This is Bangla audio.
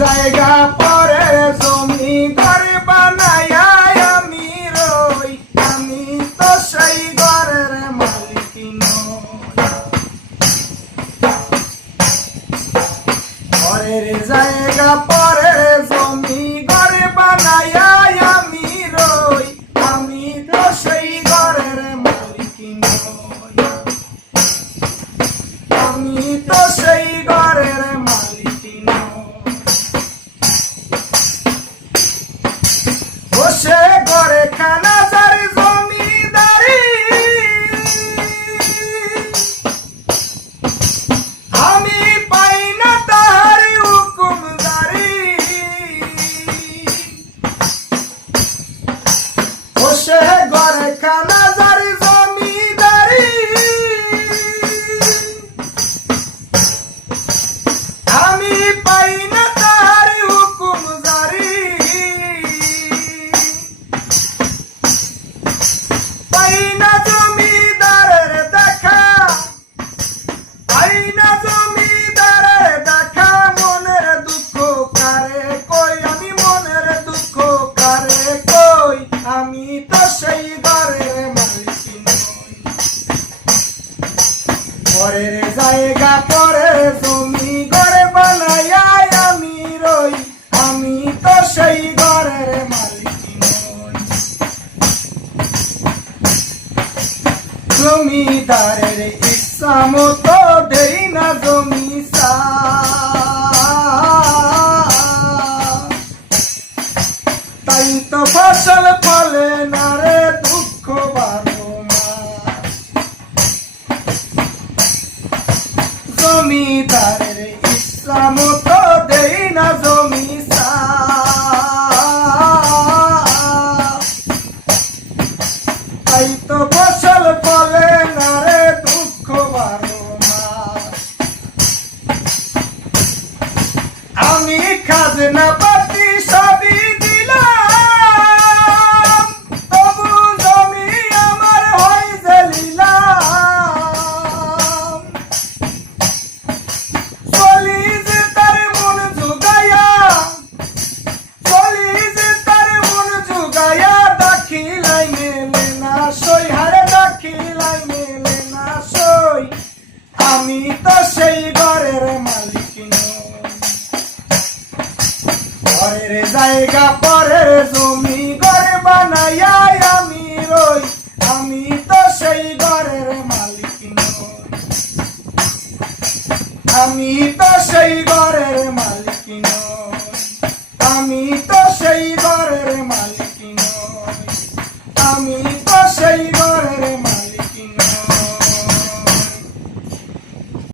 জায়গা পরে জমি ঘর বানায়া আমি রই, আমি তো সেই ঘরের মালিক নই। ঘরের জায়গা পরে জমি ঘর বানায়া আমি রই, আমি তো সেই ঘরের মালিক নই। আমি তো সেই ঘরের মালিক নই। বসে ঘরে খানা যার জমিদারি, আমি পাই না তাহার হুকুমদারি। বসে ঘরে খানা যার জমিদারি, আমি পাই না তাহার হুকুমদারি। পাই না জমিদারের দেখা, পাই না জমিদারের দেখা, মনের দুঃখ কারে কই, আমি মনের দুঃখ কারে কই, আমি তো সেই ঘরের মালিক নই। ঘরের জায়গা পরে জমি ঘর বানায়া আমি রই, আমি তো সেই ঘরের মালিক নই। জমিদারের ইচ্ছা মতো দেই না জমি তাই তো ফসল ফলে না রে দুঃখ বারো মাস। জমিদারের ইচ্ছা মতো দেই না জমি তাই তো ফসল ফলে না রে দুঃখ বারো মাস। আমি খাজনা পাতি সবই দিলাম, তবু জমি আমার হয় জেলিলাম। চলি যে তার মন জুগাইয়া, চলি যে তার মন জুগাইয়া, দাখিলাই মেলে না সই, হারে দাখিলাই মেলে না সই, আমি তো সেই ঘরের মালিক নই। ঘরের জায়গা পরের জমি ঘর বানায়া আমি রই, আমি তো সেই ঘরের মালিক নই। আমি তো সেই ঘরের মালিক নই। আমি তো সেই ঘরের মালিক নই। আমি তো সেই ঘরের মালিক।